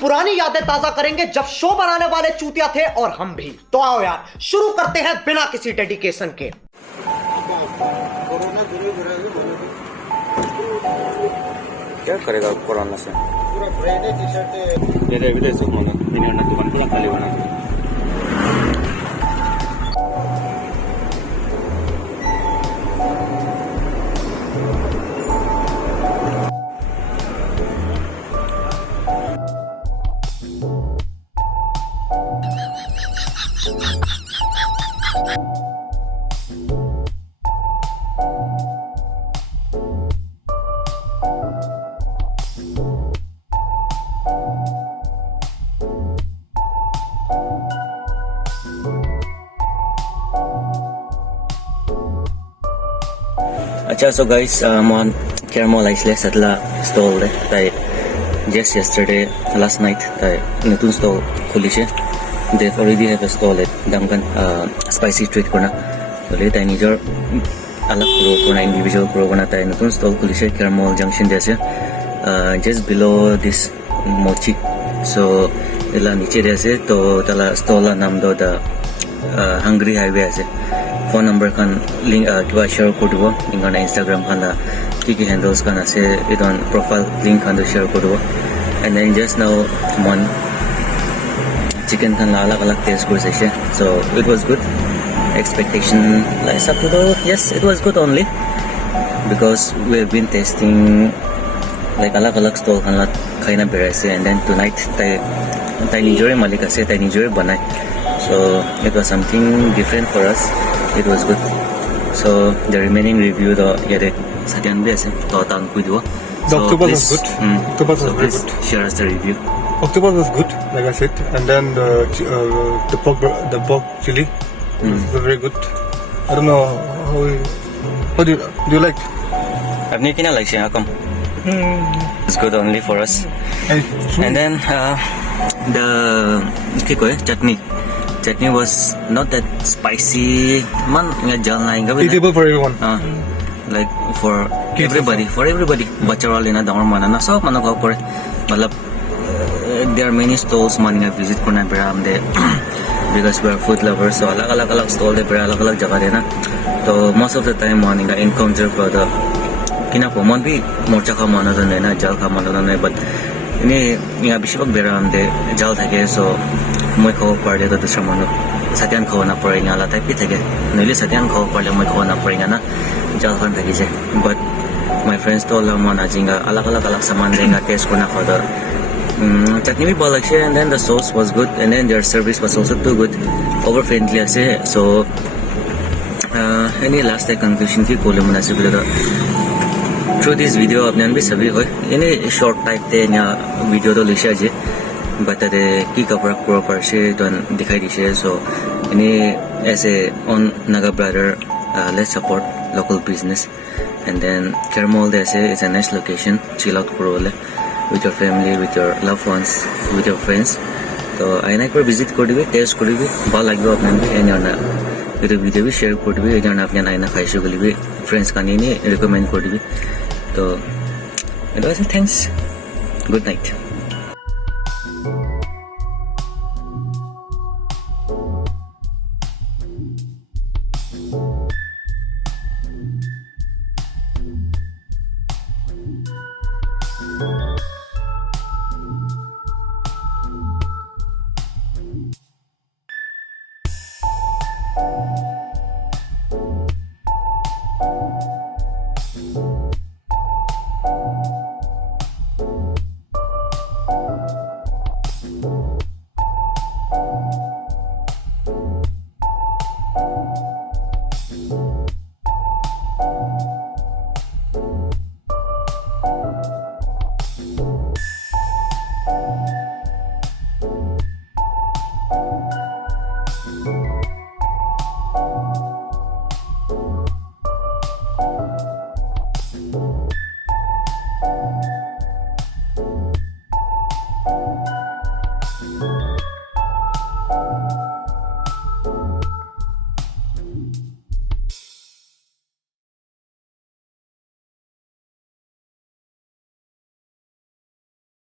पुरानी यादें ताजा करेंगे जब शो बनाने वाले चूतिया थे और हम भी। तो आओ यार शुरू करते हैं बिना किसी डेडिकेशन के। क्या करेगा कोरोना से? पूरा विदेश दुकान पूरा खाली होना। Acha, so guys, on Caramel Isle Satla stall just yesterday, last night, Nutun stall Kulishe. They already have a stall at Duncan Spicy Street Corner. So late I need your alak pro corner individual pro corner Nutun stall Kulishe Caramel Junction just below this mochi. So ila niche dese to tala stall namdo the Hungry Highway ase. Phone number can link to share koduwa ingana Instagram kana kiki handles kana se idon profile link kan share koduwa. And then just now one chicken kan alag taste kurse. So it was good. Expectation like up to the yes, it was good only because we have been tasting like alag stall kan kaina berase. And then tonight tai enjoy malika se tai enjoy banai. So it was something different for us. It was good. So the remaining review the yere Satyan bhi ase to tan kuidwa. The octopus was good. Octopus was very good. Share us the review. Octopus was good, like I said, and then the pork chili was very good. I don't know how do you like? I've never like Akam. It's good only for us. And then the chutney was not that spicy. Man, eatable for everyone. Like for everybody. Bachara lena damar manana sab mano ka pore. Matlab there are many stalls maninga visit korna bera humde because we are food lovers. So alag stall de bera alag jaga de na. So most of the time maninga encounter for the kina ko man bhi morcha ka mano to na jal ka mano na but ini inga bishibak bera humde jal thake so মই খাব পাৰিলে তো দুসৰা মানুহ সাতিয়ান খাব না পৰে না লাটাই P থাকে নইলে সাতিয়ান খাব পাৰিলে মই খাব না পৰে না জালখান থাকি যায় but my friends told them man ajinga alag saman denga taste korna khoda chutney bhi bhal lagse and then the sauce was good and then their service was also too good over friendly ase so any last conclusion ki kole mona se bole through this video apne an bhi sabhi hoy any short type te na video to lisha je but the key cover proper she don dikhai dishe so any as a on Naga brother let's support local business and then Caramel they say it's a nice location chill out kurole with your family with your loved ones with your friends so I like to visit koribe taste koribe bhal lagbo apnan any on video bhi share koribe ejana apnan aina khaisho golibe friends kani ni recommend koribe so it was thanks good night.